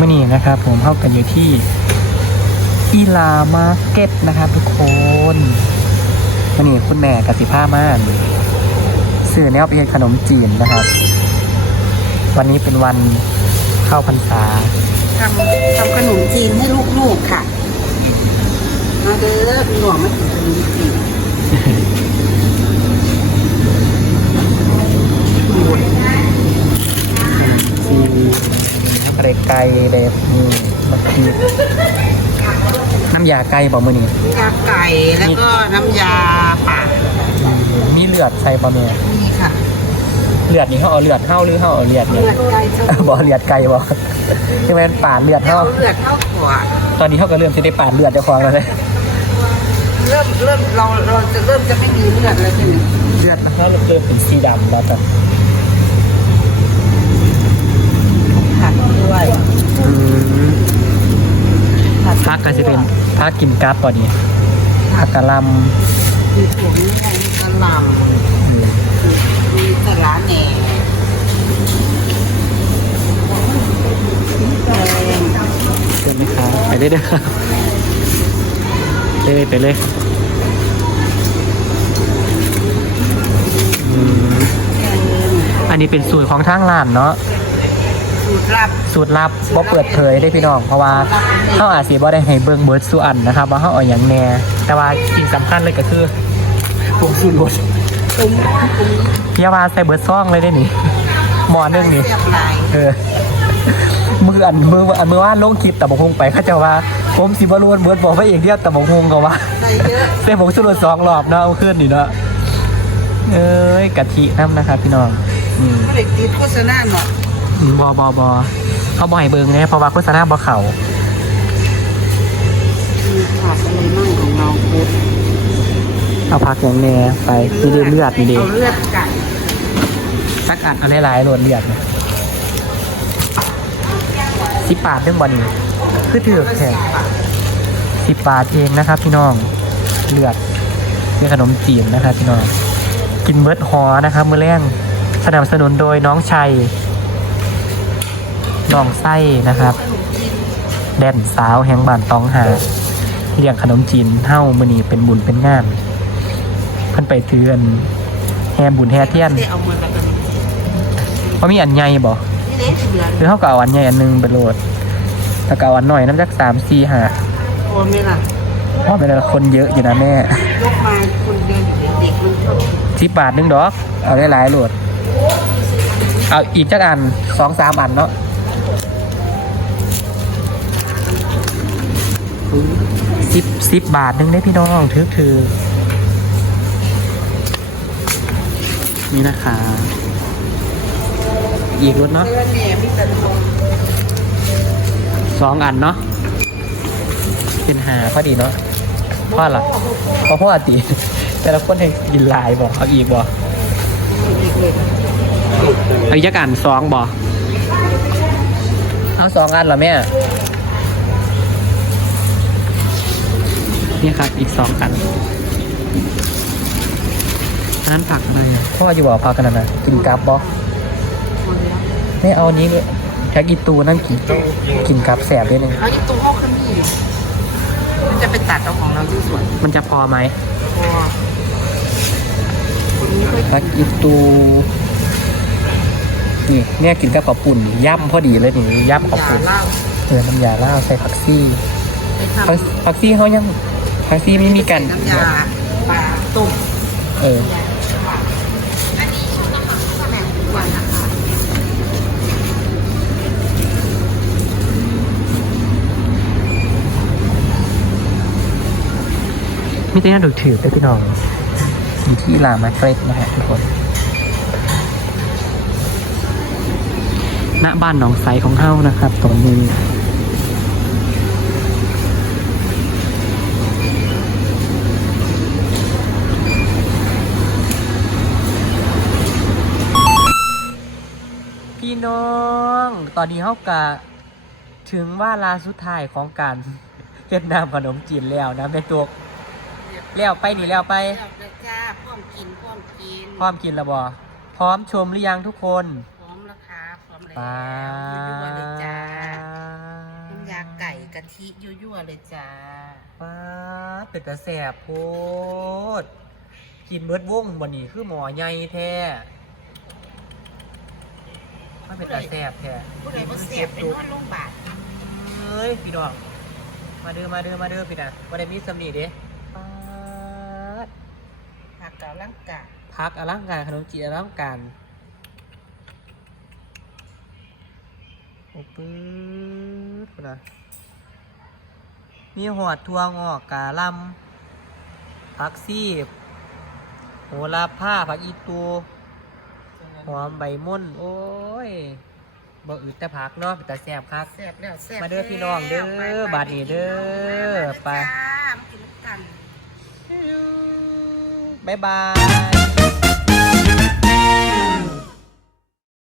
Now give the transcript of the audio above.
มื่อนี้นะครับ ผมเข้ากันอยู่ที่อีลามาร์เก็ตนะครับทุกคนมื่อนี้คุณแม่กสิผ้ามากซื้อแนวไปเฮ็ดขนมจีนนะครับ วันนี้เป็นวันเข้าพรรษาทำทำขนมจีนให้ลูกๆค่ะมาเด้อพี่หลวงมาถึงขนมจีน ซี ไก่ไก่เด็ดนี่มะเขือน้ำยาไก่บอกมื่อนี้น้ำยาไก่แล้วก็น้ำยาป่าอืมมีเลือดใส่บะเมียนี่ค่ะ เลือดนี่เขาเอาเลือดเท่าหรือเขาเอาเลือดเนี่ยเลือดไก่เท่าบ่เลือดไก่บ่ที่แม่นปาดเลือดเท่าเท่าเลือดเท่าขวาตอนนี้เขาก็เริ่มจะได้ปาดเลือดเจ้าของแล้วเลยเริ่มเริ่มเราเราจะเริ่มจะไม่มีเลือดแล้วใช่ไหมเลือดมันเขาเริ่มเป็นสีดำแล้วแต่ ผักด้วย พั กก็จะเป็นพักกินกับก่อนดีพักกะหลมีถั่วมีไงมีกระหล่ำอืมำมีสะระแหน่แกงเชิญไหมครับไปเลยเด้อครับเลยไปเลยอืมแกงอันนี้เป็นสูตรของทางร้านเนาะ สูตรลับสูตรลับบ่เปิดเผยได้พี่น้อง เพราะว่าเขาอาจสิบ่ได้ให้เบิ่งเบิร์ดสุอันนะครับ ว่าเขาเอาอย่างแน่แต่ว่าสิ่งสำคัญเลยก็คือผงสูตรรสตุ้มตุ้มพี่ว่าใส่เบิร์ดซ่องเลยได้นี่หมอหนึงนี่ เสียบหลายเออมืออันมืออันมือว่าลงคลิปตะบกฮงไปเขาเจะว่า ผมสิบรวนเบิร์ดบอกพระเอกเดียวตะบกฮงก็ว่าใส่เยอะใส่ผงสูตรสองรอบเนาะเอาขึ้นนี่เนาะเอ้ยกะทิน้ำนะครับพี่น้องอืม ไม่ได้ติดโฆษณาหรอก บอบอบอเขาบ่ให้เบิ่งเนี่ยเพราะว่าโฆษณาบ่เข่ามีผักอะไรมั่งของเราพุทเอาพักอย่างแน่ไปนี่เลือดนี่เด็เอาเลือดไก่สักอันเอาหลายๆโหลดเลือดเนี่ยสิบบาทเรื่องบอนี่คือถือแค่สิบบาทเองนะครับ พี่น้องเลือดเรื่องขนมจีนนะครับพี่น้องกินเบิร์ดฮอนะครับ มือแรงสนับสนุนโดยน้องชัย น้องไส้นะครับ แดนสาวแห่งบ้านตองหาเลี้ยงขนมจีนเฮ้ามือนีเป็นบุญเป็นงานเพิ่นไปเทือนแฮบุญแฮเทียนได้เอามือไปกันว่ามีอันใหญ่บ่นี่เล็กเหลือหรือเขาก็เอาอันใหญ่อันหนึงไปโหลดแล้วก็เอาอันหน่อยน้ำจักสามสี่ห้าโอนไหมล่ะเพราะเป็นคนเยอะอยู่นะแม่ยกมาคนเดินเด็กมันชอบสิบบาทหนึงดอก เอาได้หลายโหลด เอาอีกจักอันสองสามอันเนาะ สิบสิบบาทหนึงได้พี่น้องถือถือนี่นะคะ อีกรถเนาะสองอันเนาะเป็นหาพอดีเนาะพ่อละเพราะพ่อติแต่ละคนให้กินลายบอกเอาอีกบอกอีกเลยเอาอีกจักอันสองบอกเอาสองอันเหรอแม่ นี่ครับอีกสองอันอันนั้นผักอะไรพ่ออยู่บอกผักกันนะนะกินกับบอไม่เอาอันนี้เลยแท็กอีตูนั่นกินกินกับแสบด้วยหนึงแล้วอีกตัวห้องขมิ้นมันจะไปตัดเอาของเราที่สวนมันจะพอไหมพอคนนี้เคยพักอีตูนี่เนี่ยกินกับข้าวปุ่นนี่ย่ำพอดีเลยนี่ย่ำข้าวยาปุ่นเหล้าเออน้ำยาล่าวใส่ผักซี่ไปทผักผักซี่เขายัง ผักซี่ไม่มีำกันน้ำยาปลาต้มเอออันนี้ชุดนะคะแบ่งทุกวันนะคะมีแต่น่าดูถือไปพี่น้องอยู่ที่ลามาเกรดนะฮะทุกคนณบ้านหนองไสของเฮานะครับ ตรงนี้ พี่น้อง ตอนนี้เฮากะถึงว่าลาสุดท้ายของการเวียดนามขนมจีนแล้วนะแม่ตัวแล้วไปนี่แล้วไปเดี๋ยวจ้าพร้อมกินพร้อมกินพร้อมกินแล้วบ่พร้อมชมหรือยังทุกคนพร้อมแล้วครับพร้อมแล้วปายั่วๆเลยจ้าทิยั่วๆเลยจ้าป้าดเป็นตาแสบโพดกินเบิดวงวันนี้คือหมอใหญ่แท้ มันเป็นตาแสบแท้ผู้ใดบ่เสียบเป็นนอนโรงพยาบาลเอ้ยพี่น้อง มาเด้อมาเด้อมาเด้อพี่นะวันนี้มีสำนีเด้ป้าดหักเก่าร่างกายพักอลังการขนมจีนอลังการโอ้ปื๊ดพุ่นนะมีหอดทวงออกกาลำผักซีบโหระผ้าผักอีตูห อมใบม่นโอ้ยบ่อึดแต่ผักเนาะเป็นตาแซ่บคัก แซ่บแล้วแซ่บมาเด้อพี่น้องเด้อแล้วบาดนี้เด้อไปไปจ้ามากินน้ำกันบ๊ายบาย